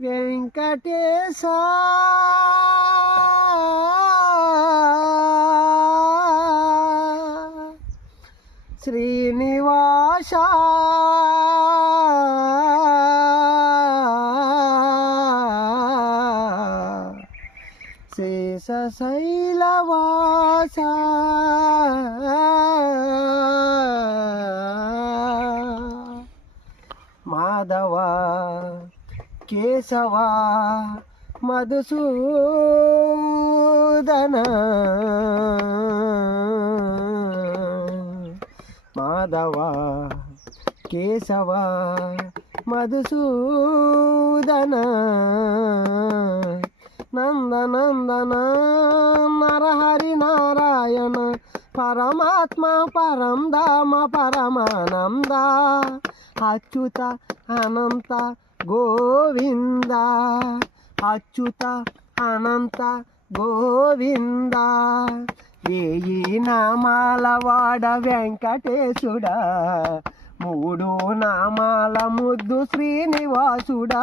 వెంకటేశ శ్రీనివాస శేషశైలవాస మాధవ కేశవ మధుసూదన మాధవ కేశవ మధుసూదన నందనందన నరహరి నారాయణ పరమాత్మ పరంధామ పరమానంద అచ్యుత అనంత గోవింద అచ్యుత అనంత గోవింద వేయి నామాల వాడ వెంకటేశుడా మూడు నామాల ముద్దు శ్రీనివాసుడా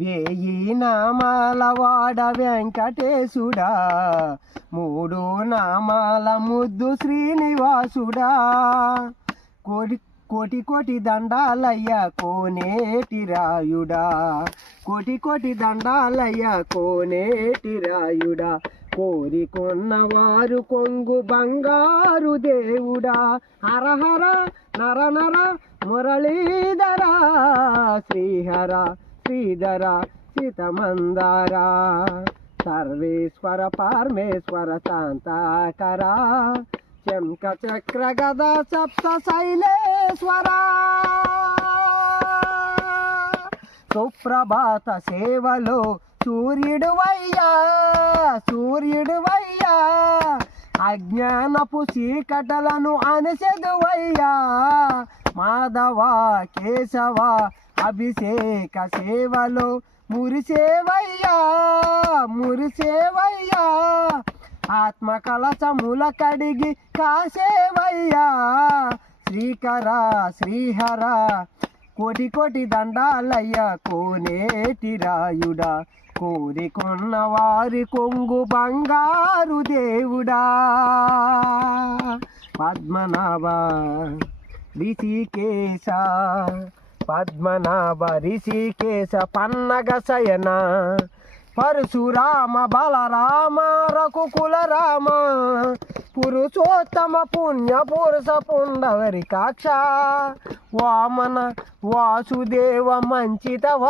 వేయి నామాల వాడ వెంకటేశుడా మూడు నామాల ముద్దు శ్రీనివాసుడా కోటి కోటి కోటి దండాలయ్య కోనేటి రాయుడా కోటి కోటి దండాలయ్య కోనేటి రాయుడా కోరికొన్నవారు కొంగు బంగారు దేవుడా హరహర నర నర మురళీధర శ్రీహర శ్రీధర సీతమందార సర్వేశ్వర పరమేశ్వర శాంతాకర శంఖ చక్ర గద సప్త శైలేశ్వర సుప్రభాత సేవలో సూర్యుడువయ్యా సూర్యుడువయ్యా అజ్ఞానపు చీకటలను అణచెదవయ్యా మాధవ కేశవ అభిషేక సేవలో మురిసేవయ్యా మురిసేవయ్యా ఆత్మ కలశముల కడిగి కాసేవయ్యా శ్రీకర శ్రీహర కోటి కోటి దండాలయ్య కోనేటి రాయుడా కోరికొన్న వారి కొంగు బంగారు దేవుడా పద్మనాభ రిషికేశ పద్మనాభ రిషికేశ పన్నగ శయన పరశురామ బలరామ రఘుకుల రామ పురుషోత్తమ పుణ్య పురుష పుండవరికాక్ష వామన వాసుదేవ మంచిత